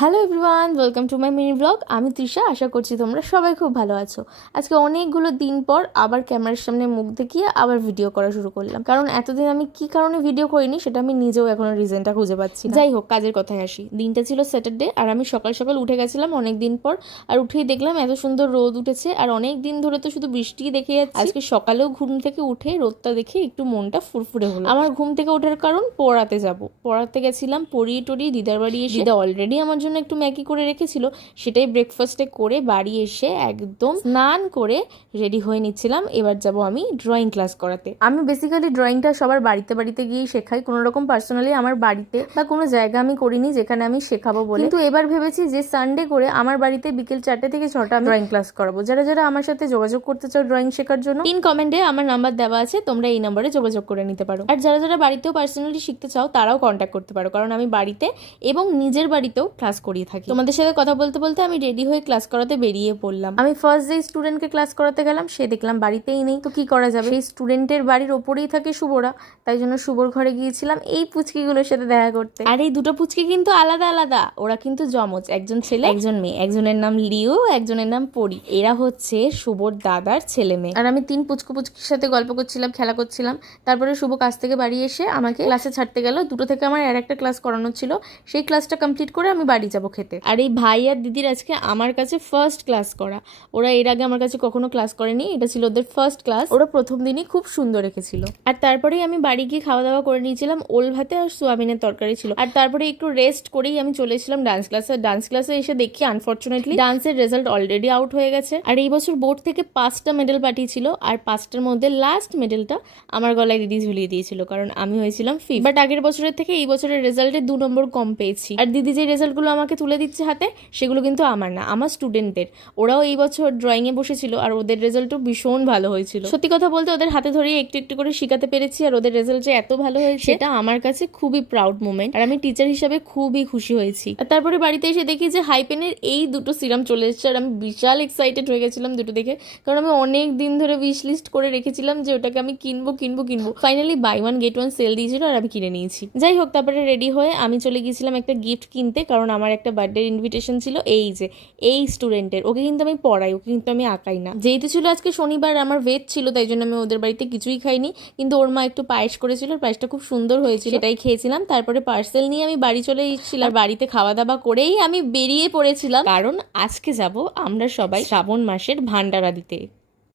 Hello everyone, welcome to my mini blog. আমি তৃষা। আশা করছি তোমরা সবাই খুব ভালো আছো। আজকে অনেকগুলো দিন পর আবার ক্যামেরার সামনে মুখ দেখিয়ে আবার ভিডিও করা শুরু করলাম, কারণ এতদিন আমি কি কারণে ভিডিও করিনি সেটা আমি নিজেও এখনো রিজনটা খুঁজে পাচ্ছি না। যাই হোক, কাজের কথায় আসি। দিনটা ছিল স্যাটারডে আর আমি সকাল সকাল উঠে গেছিলাম অনেক দিন পর। আর উঠেই দেখলাম এত সুন্দর রোদ উঠেছে, আর অনেক দিন ধরে তো শুধু বৃষ্টি দেখে যাচ্ছি। আজকে সকালেও ঘুম থেকে উঠে রোদটা দেখে একটু মনটা ফুরফুরে হলো। আমার ঘুম থেকে ওঠার কারণ পড়াতে যাব। পড়াতে গেছিলাম, পড়িয়ে টড়িয়ে দিদার বাড়ি এসে দিদা অলরেডি আমার জন্য একটু ম্যাগি করে রেখেছিল, সেটাই ব্রেকফাস্টে করে বাড়ি এসে একদম স্নান করে রেডি হয়ে নিচ্ছিলাম। এবার যাব আমি ড্রয়িং ক্লাস করাতে। আমি বেসিক্যালি ড্রয়িংটা সবার বাড়িতে বাড়িতে গিয়ে শেখাই, কোনো রকম পার্সোনালি আমার বাড়িতে বা কোনো জায়গা আমি করিনি যেখানে আমি শেখাবো বলে। কিন্তু এবার ভেবেছি যে সানডে করে আমার বাড়িতে বিকেল 4টে থেকে 6টা আমি ড্রয়িং ক্লাস করাবো। যারা যারা আমার সাথে যোগাযোগ করতে চাও ড্রয়িং শেখার জন্য, পিন কমেন্টে আমার নাম্বার দেওয়া আছে, তোমরা এই নাম্বারে যোগাযোগ করে নিতে পারো। আর যারা যারা বাড়িতেও পার্সোনালি শিখতে চাও তারাও কন্ট্যাক্ট করতে পারো, কারণ আমি বাড়িতে এবং নিজের বাড়িতেও ক্লাস করিয়ে থাকি। তোমাদের সাথে কথা বলতে বলতে আমি রেডি হয়ে ক্লাস করাতে বেরিয়ে পড়লাম। আমি ফার্স্ট যে স্টুডেন্টকে ক্লাস করাতে গেলাম সে দেখলাম বাড়িতেই নেই। তো কি করা যাবে, সেই স্টুডেন্টের বাড়ির ওপরেই থাকে শুভরা, তাই জন্য শুভর ঘরে গিয়েছিলাম এই পুচকিগুলোর সাথে দেখা করতে। আর এই দুটো পুচকি কিন্তু আলাদা আলাদা, ওরা কিন্তু জমজ, একজন ছেলে একজন মেয়ে। একজনের নাম লিও, একজনের নাম পরি। এরা হচ্ছে শুভর দাদার ছেলে মেয়ে। আর আমি 3 পুচকির সাথে গল্প করছিলাম, খেলা করছিলাম। তারপরে শুভ কাছ থেকে বাড়ি এসে আমাকে ক্লাসে ছাড়তে গেল। দুটো থেকে আমার আর একটা ক্লাস করানো ছিল, সেই ক্লাসটা কমপ্লিট করে আমি বাড়ি যাব খেতে। আর এই ভাই আর দিদির আজকে আমার কাছে ফার্স্ট ক্লাস করা। ওরা এর আগে আমার কাছে কখনো ক্লাস করেনি, এটা ছিল ওদের ফার্স্ট ক্লাস। ওরা প্রথম দিনই খুব সুন্দর রেখেছিল। আর তারপরেই আমি বাড়ি গিয়ে খাওয়া দাওয়া করে নিয়েছিলাম। ওল ভাতে আর সোয়াবিনের তরকারি ছিল। আর তারপরে একটু রেস্ট করেই আমি চলে এসেছিলাম ডান্স ক্লাসে। ডান্স ক্লাসে এসে দেখি আনফর্চুনেটলি ডান্সের রেজাল্ট অলরেডি আউট হয়ে গেছে। আর এই বছর বোর্ড থেকে 5টা মেডেল পাঠিয়েছিল, আর 5টার মধ্যে লাস্ট মেডেলটা আমার গলায় দিদি ঝুলিয়ে দিয়েছিল, কারণ আমি হয়েছিলাম 5th। বাট আগের বছরের থেকে এই বছরের রেজাল্টে 2 নম্বর কম পেয়েছি। আর দিদি যে রেজাল্টগুলো আমাকে তুলে দিচ্ছে হাতে, সেগুলো কিন্তু আমার না, আমার স্টুডেন্টদের। ওরাও এই বছর ড্রয়িংয়ে বসেছিল আর ওদের রেজাল্টও ভীষণ ভালো হয়েছিল। সত্যি কথা বলতে ওদের হাতে ধরে একটু একটু করে শেখাতে পেরেছি, আর ওদের রেজাল্ট যে এত ভালো হয়েছে সেটা আমার কাছে খুবই প্রাউড মোমেন্ট। আর আমি টিচার হিসাবে খুবই খুশি হয়েছি। আর তারপরে বাড়িতে এসে দেখি যে হাইপেনের এই 2টো সিরাম চলে এসেছে, আর আমি বিশাল এক্সাইটেড হয়ে গেছিলাম দুটো দেখে, কারণ আমি অনেক দিন ধরে উইশ লিস্ট করে রেখেছিলাম যে ওটাকে আমি কিনবো। ফাইনালি বাই 1 get 1 সেল দিয়েছিল আর আমি কিনে নিয়েছি। যাই হোক, তারপরে রেডি হয়ে আমি চলে গিয়েছিলাম একটা গিফট কিনতে, কারণ আমার একটা বার্থডে ইনভিটেশন ছিল এই যে এই স্টুডেন্টের। ওকে কিন্তু আমি পড়াই, ওকে কিন্তু আমি আঁকাই না। যেহেতু ছিল আজকে শনিবার, আমার ভেজ ছিল, তাই জন্য আমি ওদের বাড়িতে কিছুই খাইনি। কিন্তু ওর মা একটু পায়েস করেছিল, আর পায়েসটা খুব সুন্দর হয়েছিল, সেটাই খেয়েছিলাম। তারপরে পার্সেল নিয়ে আমি বাড়ি চলে এসেছিলাম। আর বাড়িতে খাওয়া দাওয়া করেই আমি বেরিয়ে পড়েছিলাম, কারণ আজকে যাব আমরা সবাই শ্রাবণ মাসের ভান্ডারা দিতে।